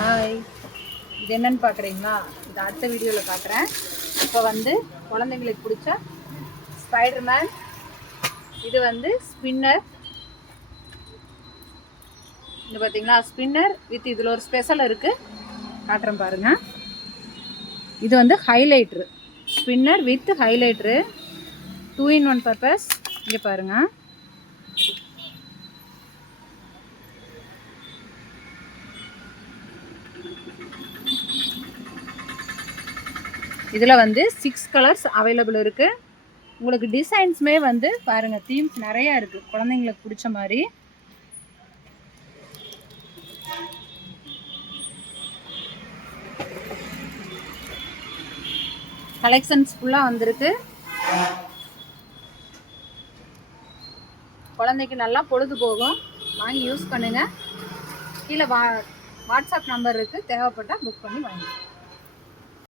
Hi, இது என்னன்னு பார்க்குறீங்களா? இது அடுத்த வீடியோவில் காட்டுறேன். இப்போ வந்து குழந்தைங்களுக்கு பிடிச்ச ஸ்பைடர்மேன், இது வந்து ஸ்பின்னர். இது பார்த்தீங்களா, ஸ்பின்னர் வித் இதில் ஒரு ஸ்பெஷல் இருக்குது, காட்டுறேன் பாருங்கள். இது வந்து ஹைலைட்ரு, ஸ்பின்னர் வித் ஹைலைட்ரு, 2 in 1 பர்பஸ். இங்கே பாருங்கள், இதில் வந்து 6 கலர்ஸ் அவைலபிள் இருக்குது. உங்களுக்கு டிசைன்ஸுமே வந்து பாருங்கள், தீம்ஸ் நிறையா இருக்குது குழந்தைங்களுக்கு பிடிச்ச மாதிரி. கலெக்ஷன்ஸ் ஃபுல்லாக வந்திருக்கு. குழந்தைக்கு நல்லா பொழுது போகும், வாங்கி யூஸ் பண்ணுங்கள். கீழே வாட்ஸ்அப் நம்பர் இருக்குது, தேவைப்பட்டால் புக் பண்ணி வாங்கிக்கலாம்.